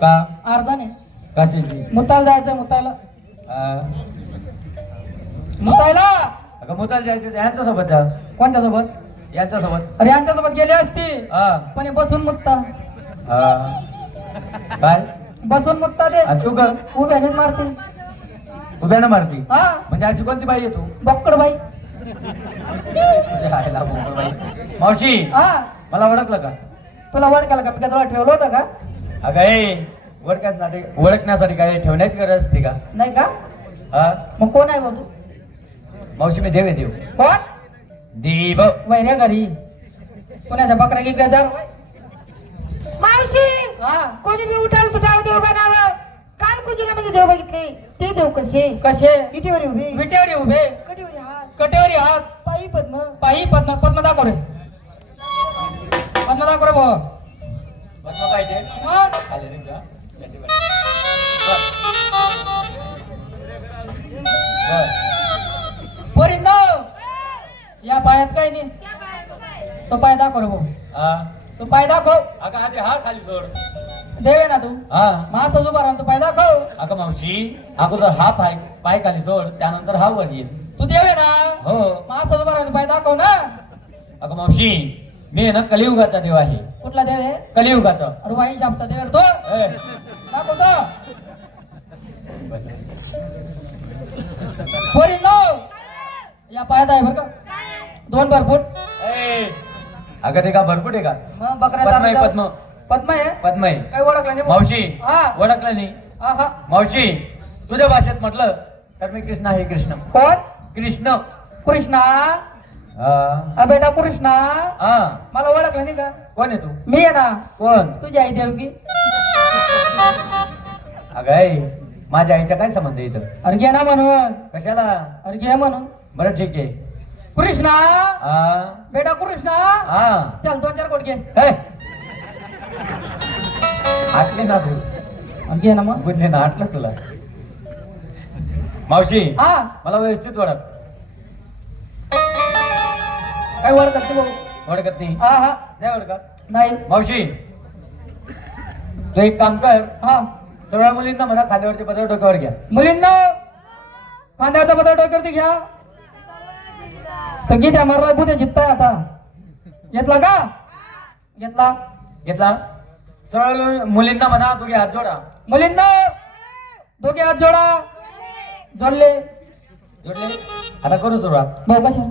का? अर्धाने. कशाची? मुताला जायचंय मुतायला हा. मुतायला अगं मुताला जायचं यांच्या सोबत जा. कोणत्या सोबत यांच्या सोबत अरे यांच्या सोबत गेली असती. हा. पण हे बसून मुत्ता. हा. काय? बसून मुत्ता ते. आणि तू ग? उभ्यानेच मारते उभ्यानं मारती? हा. म्हणजे अशी कोणती बाई आहे तू? बक्कड बाई. तुझ्या आईला बोकड बाई. मावशी हा. मला ओळखलं का? तुला वडकाला का? पिका तुला ठेवलं होतं का? अगं ए ओळखण्यासाठी ओळखण्यासाठी काय ठेवण्याची गरज असते का? नाही का? हा? मग कोण आहे भाऊ तू? मावशी मी देव आहे देव. कोण? देव. वैऱ्या घरी. कोणाच्या बकरा गिकऱ्या जार मावशी! हा? कोणी बी उठाल सुटाव देव बनावं. कान कुजुरामध्ये देव बघितले. ते देव कसे? कसे? इटीवर उभे. विटेवरी उभे. कटीवर हात. कटेवरी हात. पायी पद्म. पायी पद्म पद्म दाखव रे. पद्म दाखव रे भाऊ. बसलं पाहिजे मग? आले रे तुझ्या. बस. पोरी न या पायात काही नाही. तो पाय दाखव रे भाऊ. हा. तो पाय दाखव. अगं आधी हा खाली सोड. देवे ना तू. हा. मास उभा राहून तो पाय दाखव. अगं मावशी अगोदर हा पाय पाय खाली सोड. त्यानंतर हा वर येईल तू देवे ना. हो. मास उभा राहून पाय दाखव ना. अगं मावशी मी आहे ना कलियुगाचा देव आहे. कुठला देव आहे? कलियुगाचा. अरे वाई शापता देव आहे रे तो. ए, दाखव तो पोरी न या पायात आहे बरं का? दोन भर फूट ए, अगं ते का भरपूर आहे का? मग बकऱ्या पद्म आहे, पद्म. पद्म आहे पद्म आहे काही ओळखलं नाही मावशी हा. ओळखलं नाही. हा हा. मावशी तुझ्या भाषेत म्हटलं तर मी कृष्ण आहे कृष्ण. कोण? कृष्ण. कृष्णा. हा. बेटा कृष्णा हा. मला ओळखलं नाही का? कोण आहे तू? मी आहे ना. कोण? तुझी आई देवकी. अगं आई माझ्या आईचा काय संबंध आहे इथं? अरे घे ना म्हणून. कशाला? अरे घे म्हणून. बरं ठीक आहे. कृष्णा हा. बेटा कृष्णा हा. चल दोन चार कोट घे. आटले ना तू. अरे घे ना मग. बुद्धले ना आटलं तुला. मावशी हा. मला व्यवस्थित ओळख काय ओळखत नाही भाऊ? ओळखत नाही. हा हा. नाही ओळखत? नाही. मावशी तू एक काम कर. हा. सगळ्या मुलींना म्हणा खांद्यावरचे पदर डोक्यावर घ्या. मुलींना खांद्यावरचा पदर डोक्यावरती घ्या. तर गीत्या मारला बुद्या जितताय आता. घेतला का? घेतला. घेतला? सरळ मुलींना म्हणा तू घे हात जोडा. मुलींना दोघे हात जोडा. जोडले. जोडले? आता करू सुरुवात. भाऊ कशा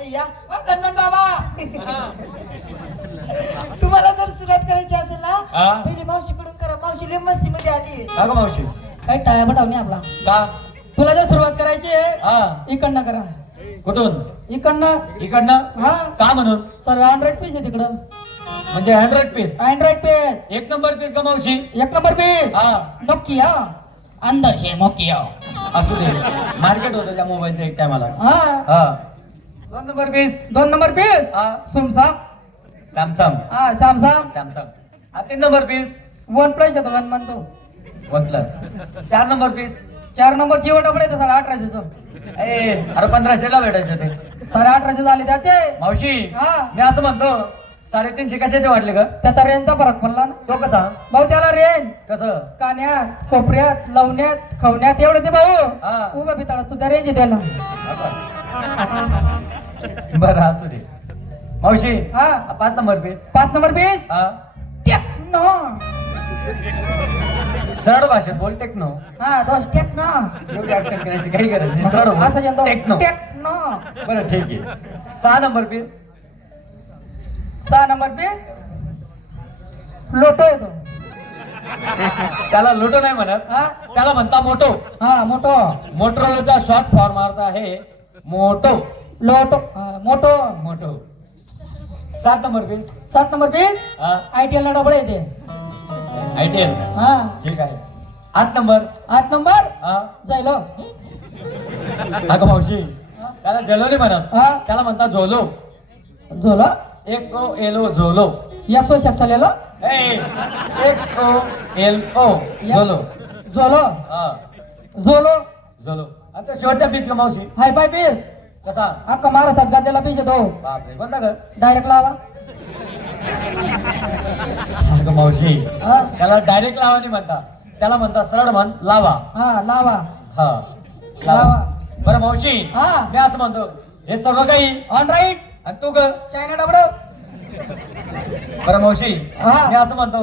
अय्या. अ, कन्नन बाबा. तुम्हाला जर सुरुवात करायची असेल ना हा? पहिले मावशीकडून करा. मावशी लय मस्ती मध्ये आली. का ग मावशी? काही टाळ्या बटावणी आपला? का? तुला जर सुरुवात करायची आहे हा. इकडनं करा. कुठून? इकडनं. इकडनं? हा. का म्हणून? सर्व अँड्रॉइड पीस आहे तिकडं. म्हणजे हंड्रेड पीस अँड्रॉइड पीस एक नंबर पीस का मावशी? एक नंबर पीस हा. नोकिया अंदर शे मोकिया असू दे. मार्केट होतं त्या मोबाईलचं एक टायमाला हा. हा. दोन नंबर पीस दोन नंबर पीस हा. सुमसाम सॅमसंग हा सॅमसंग सॅमसंग हा तीन नंबर पीस वन प्लस येतो वन म्हणतो. वन प्लस चार नंबर पीस चार नंबर जिओ डबल येतो साडे अठराशेचं ए अरे पंधराशेला भेटायचं ते साडे अठराशे झाले त्याचे. मावशी हा. मी असं म्हणतो साडेतीनशे कशाचे वाटले का त्याचा रेंजचा फरक पडला ना. तो कसा? भाऊ त्याला रेंज कसं? कान्यात कोपऱ्यात लवण्यात खवण्यात एवढं ते भाऊ. हा. उभ्या पितळात सुद्धा रेंज त्याला. बरं असू दे मावशी हा? पाच नंबर पीस पाच नंबर हा. टेक्नो. सरळ भाषेत बोल टेक्नो. हा दोष टेक्नो. एवढी ऍक्शन करायची काही गरज नाही. सरळ बोल. असं जनतो. टेक्नो. टेक्नो. बरं ठीक आहे. सहा नंबर पीस सहा नंबर पीस लोटो येतो. त्याला लोटो नाही म्हणत. हा? त्याला म्हणता मोटो. हा मोठो मोटरोलाचा शॉर्ट फॉर्म अर्थ आहे मोटो. लोटो मोठो मोटो. सात नंबर पीस सात नंबर पीस हा. आय टी एल ला डबल येते. आय टी एल हा. ठीक आहे. आठ नंबर. आठ नंबर? हा. जाईल हो. अगं मावशी त्याला झेलो नाही म्हणत. हा. त्याला म्हणता Xolo. Xolo? X O L O Xolo. या सो शकसालेलो X O L O Xolo. Xolo? हा. झोलो? झोलो. आता शेवटच्या पीच का मावशी. हाय बाय पीस कसा? अख्खा महाराष्ट्रात गाजलेला पीस येतो. बापरे कोणता घर डायरेक्ट लावा. अगं मावशी हा? त्याला डायरेक्ट लावा नाही म्हणता. त्याला म्हणता सरळ म्हण लावा. हा लावा. हा लावा. बरं मावशी हा. मी असं म्हणतो हे सर्व काही ऑन राईट आणि तू ग? चायना डबडो. बरं मावशी हा. मी असं म्हणतो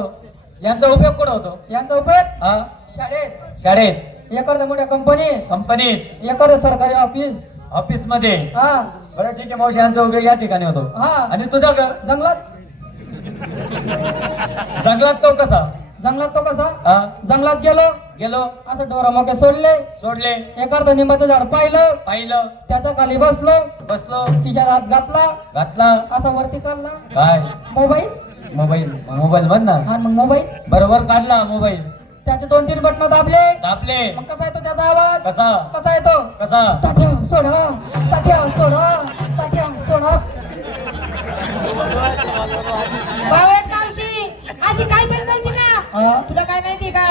यांचा उपयोग कुठं होतो? यांचा उपयोग? हा. शाळेत. शाळेत. एकर मोठ्या कंपनीत कंपनीत एकर सरकारी ऑफिस ऑफिसमध्ये. हा. बरं ठीक आहे मावशी यांचा उपयोग या ठिकाणी होतो. हा. आणि तुझा ग जंगलात? जंगलात तो कसा? जंगलात तो कसा? हा. जंगलात गेलो. गेलो. असं डोरा मोके सोडले. सोडले. एक अर्ध निंबाचं झाड पाहिलं. पाहिलं. त्याच्याखाली बसलो. बसलो. खिशात हात घातला. घातला. असा वरती काढला. काय? मोबाईल? मोबाईल. मोबाईल म्हण ना? आणि मग मोबाईल? बरोबर काढला मोबाईल. त्याचे दोन तीन बटन दाबले. दाबले. मग कसा येतो त्याचा आवाज कसा? कसा येतो? कसा? तात्या सोडा. तात्या सोडा. तात्या सोडा. मावशी अशी काय पण बोलते का? तुला काय माहिती का?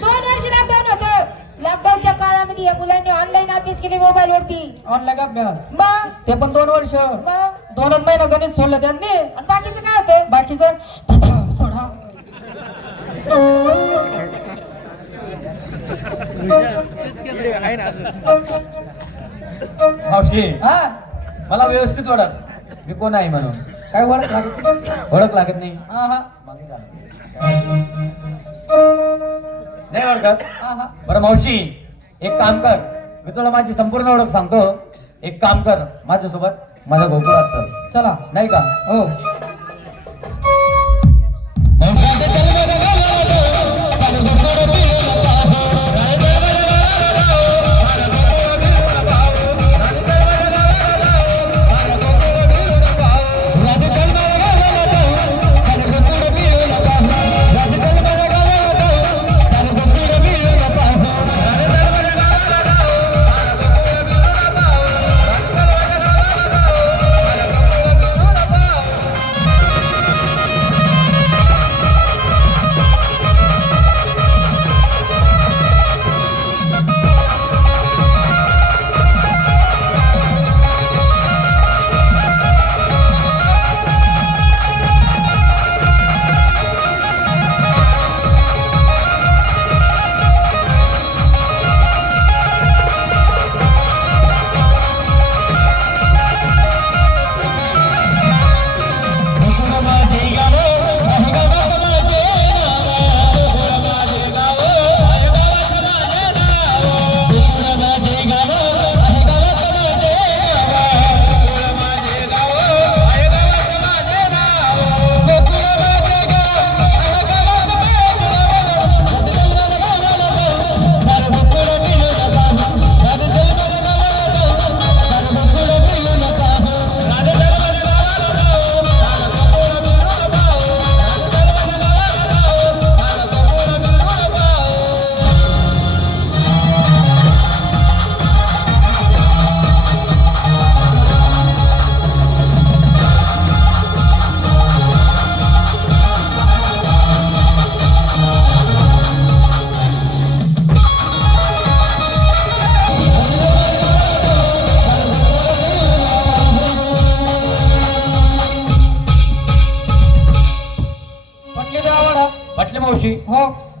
दोन वर्ष लॉकडाऊन होतं. लॉकडाऊनच्या काळामध्ये या मुलांनी ऑनलाईन अभ्यास केले मोबाईल वरती. ऑनलाईन अभ्यास? मग? ते पण दोन वर्ष. मग? दोनच महिना गणित सोडलं त्यांनी. आणि बाकीचं काय होतं? बाकीचं? तात्या सोडा. मावशी हा मला व्यवस्थित ओळख. मी कोण आहे म्हणून? काय ओळख लागत ओळख लागत नाही? हा हा. नाही ओळखत? हा हा. बरं मावशी एक काम कर. मी तुला माझी संपूर्ण ओळख सांगतो. एक काम कर माझ्यासोबत माझ्या गोकुळात चल. चला. नाही का? हो.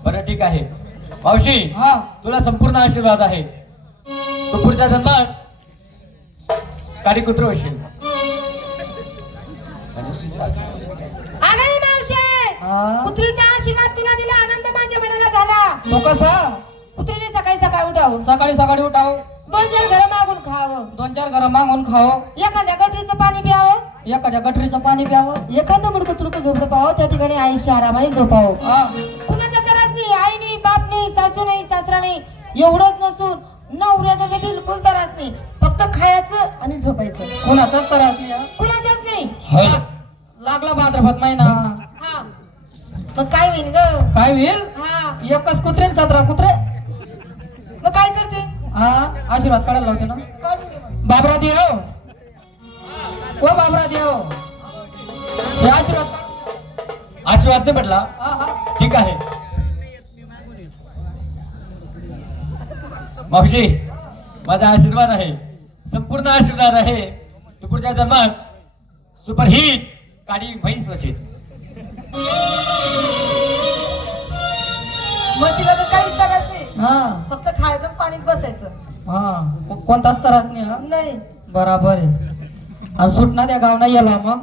बरं ठीक आहे. मावशी हा. तुला संपूर्ण आशीर्वाद आहे. तू पुढच्या जन्मात काडी कुत्र होशील कुत्रीचा आशीर्वाद तुला दिला आनंद माझ्या मनाला झाला. तो कसा? कुत्रीने सकाळी सकाळी उठावं. सकाळी सकाळी उठाव. दोन चार घर मागून खावं. दोन चार घरं मागून खाओ एखाद्या गटरीचं पाणी प्यावं. एखाद्या गटरीचं पाणी प्यावं. एखादं मुडकं तुडकं झोपडं पाहावं त्या ठिकाणी आईशी आरामाने झोपावं. सासू नाही सासरा नाही एवढंच नसून नवऱ्याचा तर बिलकुल त्रास नाही. फक्त खायचं आणि झोपायचं. कुणाचाच त्रास नाही. कुणाचाच नाही. लागला भाद्रपद महिना. हा. मग काय होईल ग? काय होईल? हा. एकच कुत्रे न सतरा कुत्रे? मग काय करते? हा? आशीर्वाद काढायला लावते ना. काढून घे मग. बाबरा देव. ओ बाबरा देव. हे आशीर्वाद काढ. आशीर्वाद नाही पटला हा हा. ठीक आहे. मावशी माझा आशीर्वाद आहे. संपूर्ण आशीर्वाद आहे. तू पुढच्या जन्मात सुपरहिट काडी म्हैस वशील म्हशीला तर काहीच त्रास नाही. हा. फक्त खायचं आणि पाणीत बसायचं. हा. को- कोणताच त्रास नाही हा? नाही. बराबर आहे. आणि सुटना त्या गावना याला मग?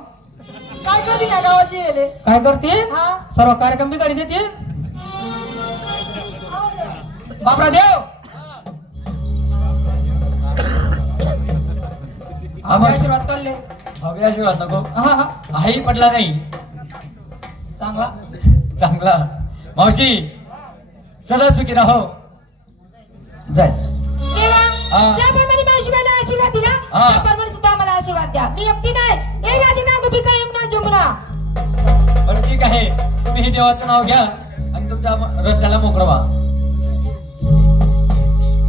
काय करते ना गावाची येले? काय करते हा. सर्व कार्यक्रम बिघाडी देते बापरा देव आशीर्वाद करले हवे आशीर्वाद नको. हा हा. आई पडला नाही. चांगला. चांगला. मावशी सदा सुखी राहो जाय. हा. ज्याप्रमाणे मावशीबाईला आशीर्वाद दिला हा. त्याप्रमाणे सुद्धा आम्हाला आशीर्वाद द्या. मी एकटी नाही. ए राधिका गोपिका यमुना जमुना. बरं ठीक आहे. तुम्ही हे देवाचं नाव घ्या आणि तुमच्या रस्त्याला मोकळं व्हा.